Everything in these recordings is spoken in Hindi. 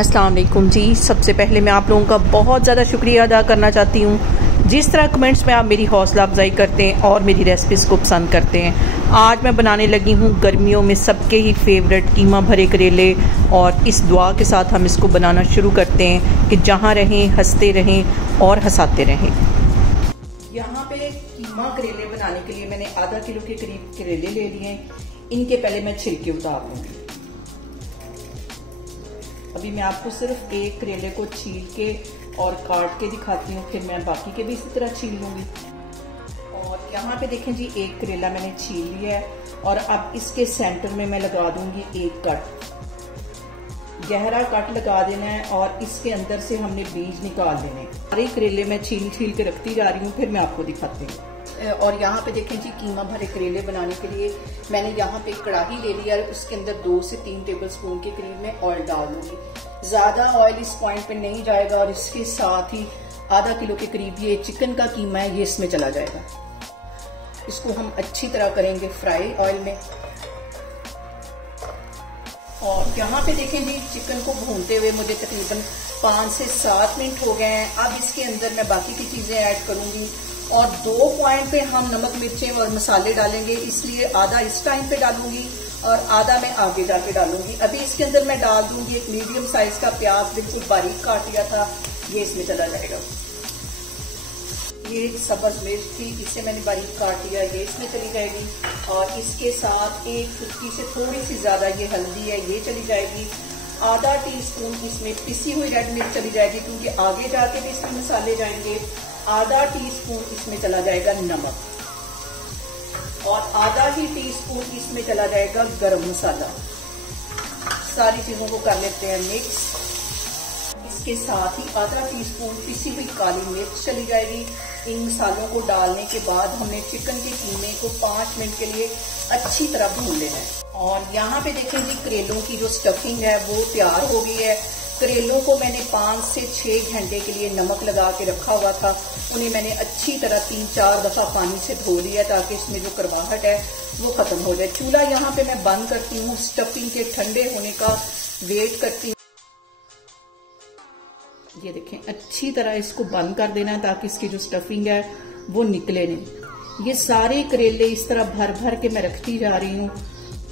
अस्सलाम वालेकुम जी। सबसे पहले मैं आप लोगों का बहुत ज़्यादा शुक्रिया अदा करना चाहती हूँ जिस तरह कमेंट्स में आप मेरी हौसला अफजाई करते हैं और मेरी रेसिपीज़ को पसंद करते हैं। आज मैं बनाने लगी हूँ गर्मियों में सबके ही फेवरेट कीमा भरे करेले, और इस दुआ के साथ हम इसको बनाना शुरू करते हैं कि जहाँ रहें हंसते रहें और हंसाते रहें। यहाँ पे कीमा करेले बनाने के लिए मैंने आधा किलो के करीब करेले ले लिए हैं। इनके पहले मैं छिलके उतार लूँगी। अभी मैं आपको सिर्फ एक करेले को छील के और काट के दिखाती हूँ, फिर मैं बाकी के भी इसी तरह छील लूँगी। और यहाँ पे देखें जी, एक करेला मैंने छील लिया है और अब इसके सेंटर में मैं लगा दूंगी एक कट, गहरा कट लगा देना है और इसके अंदर से हमने बीज निकाल लेने। सारे करेले मैं छील के रखती जा रही हूँ, फिर मैं आपको दिखाती हूँ। और यहाँ पे देखें जी, कीमा भरे करेले बनाने के लिए मैंने यहाँ पे कढ़ाई ले लिया है। उसके अंदर 2 से 3 टेबलस्पून के करीब मैं ऑयल डाल दूंगी। ज्यादा ऑयल इस पॉइंट पे नहीं जाएगा और इसके साथ ही आधा किलो के करीब ये चिकन का कीमा है, ये इसमें चला जाएगा। इसको हम अच्छी तरह करेंगे फ्राई ऑयल में। और यहाँ पे देखें जी, चिकन को भूनते हुए मुझे तकरीबन 5 से 7 मिनट हो गए हैं। अब इसके अंदर मैं बाकी की चीजें ऐड करूंगी और 2 पॉइंट पे हम नमक मिर्चें और मसाले डालेंगे, इसलिए आधा इस टाइम पे डालूंगी और आधा मैं आगे जाके डालूंगी। अभी इसके अंदर मैं डाल दूंगी एक मीडियम साइज का प्याज, बिल्कुल बारीक काट लिया था, ये इसमें चला जाएगा। ये सब्ज मिर्च थी, इसे मैंने बारीक काट लिया, ये इसमें चली जाएगी। और इसके साथ एक चुटकी से थोड़ी सी ज्यादा ये हल्दी है, ये चली जाएगी। आधा टीस्पून इसमें पिसी हुई रेड मिर्च चली जाएगी, क्योंकि आगे जाके भी इसमें मसाले जाएंगे। आधा टीस्पून इसमें चला जाएगा नमक और आधा ही टीस्पून इसमें चला जाएगा गरम मसाला। सारी चीजों को कर लेते हैं मिक्स। इसके साथ ही आधा टीस्पून पिसी हुई काली मिर्च चली जाएगी। इन मसालों को डालने के बाद हमने चिकन के कीमे को 5 मिनट के लिए अच्छी तरह भून लेना है। और यहाँ पे देखें जी, करेलों की जो स्टफिंग है वो तैयार हो गई है। करेलों को मैंने 5 से 6 घंटे के लिए नमक लगा के रखा हुआ था। उन्हें मैंने अच्छी तरह 3-4 दफा पानी से धो लिया ताकि इसमें जो कड़वाहट है वो खत्म हो जाए। चूल्हा यहाँ पे मैं बंद करती हूँ, स्टफिंग के ठंडे होने का वेट करती हूँ। ये देखें, अच्छी तरह इसको बंद कर देना है ताकि इसकी जो स्टफिंग है वो निकले नहीं। ये सारे करेले इस तरह भर भर के मैं रखती जा रही हूँ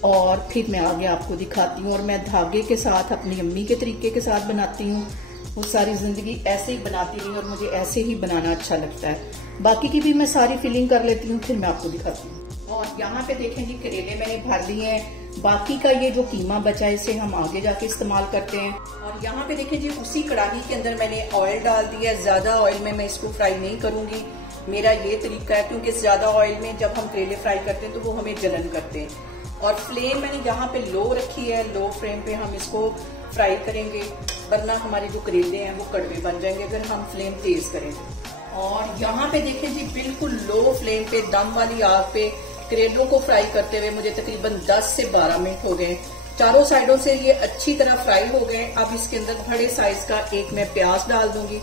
और फिर मैं आगे आपको दिखाती हूँ। और मैं धागे के साथ अपनी अम्मी के तरीके के साथ बनाती हूँ। वो सारी जिंदगी ऐसे ही बनाती रही और मुझे ऐसे ही बनाना अच्छा लगता है। बाकी की भी मैं सारी फिलिंग कर लेती हूँ, फिर मैं आपको दिखाती हूँ। और यहाँ पे देखें जी, करेले मैंने भर लिए हैं। बाकी का ये जो कीमा बचा है इसे हम आगे जाके इस्तेमाल करते हैं। और यहाँ पे देखें जी, उसी कढ़ाई के अंदर मैंने ऑयल डाल दिया है। ज्यादा ऑयल में मैं इसको फ्राई नहीं करूंगी, मेरा ये तरीका है, क्योंकि ज्यादा ऑयल में जब हम करेले फ्राई करते हैं तो वो हमें जलन करते हैं। और फ्लेम मैंने यहाँ पे लो रखी है, लो फ्लेम पे हम इसको फ्राई करेंगे, वरना हमारे जो करेले हैं वो कड़वे बन जाएंगे अगर हम फ्लेम तेज करेंगे। और यहाँ पे देखें जी, बिल्कुल लो फ्लेम पे दम वाली आग पे करेलों को फ्राई करते हुए मुझे तकरीबन 10 से 12 मिनट हो गए। चारों साइडों से ये अच्छी तरह फ्राई हो गए। अब इसके अंदर बड़े साइज का एक मैं प्याज डाल दूंगी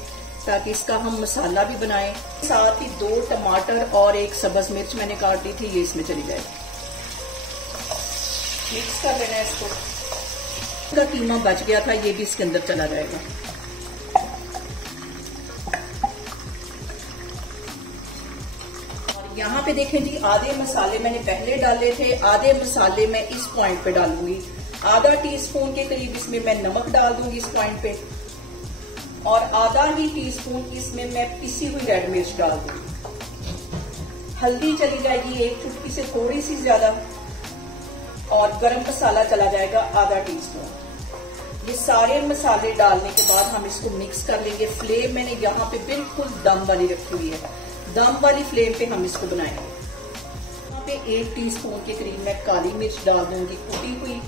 ताकि इसका हम मसाला भी बनाएं। साथ ही 2 टमाटर और 1 सब्ज मिर्च मैंने काट दी थी, ये इसमें चली जाएगी। मिक्स कर लेना है इसको। इसका कीमा बच गया था, ये भी इसके अंदर चला जाएगा। और यहाँ पे देखें जी, आधे मसाले मैंने पहले डाले थे, आधे मसाले मैं इस पॉइंट पे डालूंगी। आधा टीस्पून के करीब इसमें मैं नमक डाल दूंगी इस पॉइंट पे, और आधा ही टीस्पून इसमें मैं पिसी हुई रेड मिर्च डाल दूंगी। हल्दी चली जाएगी 1 चुटकी से थोड़ी सी ज्यादा, और गरम मसाला चला जाएगा आधा टीस्पून। ये सारे मसाले डालने के बाद हम इसको मिक्स कर लेंगे। फ्लेम मैंने यहाँ पे बिल्कुल दम वाली रखी हुई है, दम वाली फ्लेम पे हम इसको बनाएंगे। यहाँ पे 1 टीस्पून के करीब मैं काली मिर्च डाल दूंगी कुटी हुई।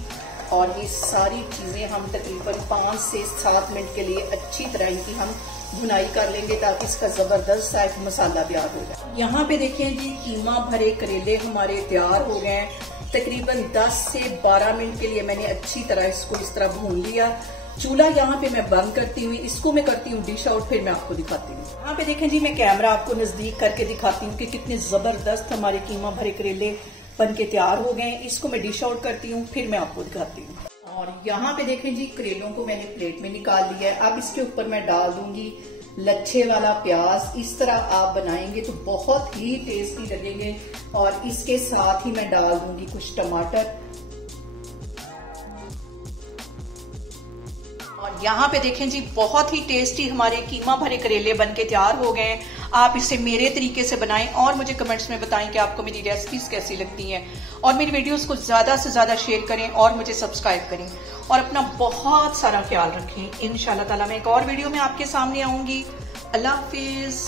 और ये सारी चीजें हम तकरीबन 5 से 7 मिनट के लिए अच्छी तरह इनकी हम भुनाई कर लेंगे ताकि इसका जबरदस्त सा एक मसाला तैयार हो जाए। यहाँ पे देखें जी, कीमा भरे करेले हमारे तैयार हो गए हैं। तकरीबन 10 से 12 मिनट के लिए मैंने अच्छी तरह इसको इस तरह भून लिया। चूल्हा यहाँ पे मैं बंद करती हुई इसको मैं करती हूँ डिश आउट, फिर मैं आपको दिखाती हूँ। यहाँ पे देखें जी, मैं कैमरा आपको नजदीक करके दिखाती हूँ कि कितने जबरदस्त हमारे कीमा भरे करेले बन के तैयार हो गए। इसको मैं डिश आउट करती हूँ, फिर मैं आपको दिखाती हूँ। और यहाँ पे देखें जी, करेलों को मैंने प्लेट में निकाल लिया है। अब इसके ऊपर मैं डाल दूंगी लच्छे वाला प्याज। इस तरह आप बनाएंगे तो बहुत ही टेस्टी लगेंगे। और इसके साथ ही मैं डाल दूंगी कुछ टमाटर। और यहाँ पे देखें जी, बहुत ही टेस्टी हमारे कीमा भरे करेले बनके तैयार हो गए हैं। आप इसे मेरे तरीके से बनाएं और मुझे कमेंट्स में बताएं कि आपको मेरी रेसिपीज कैसी लगती हैं। और मेरी वीडियोस को ज्यादा से ज्यादा शेयर करें और मुझे सब्सक्राइब करें और अपना बहुत सारा ख्याल रखें। इंशाल्लाह ताला मैं एक और वीडियो में आपके सामने आऊंगी। अल्लाह हाफिज।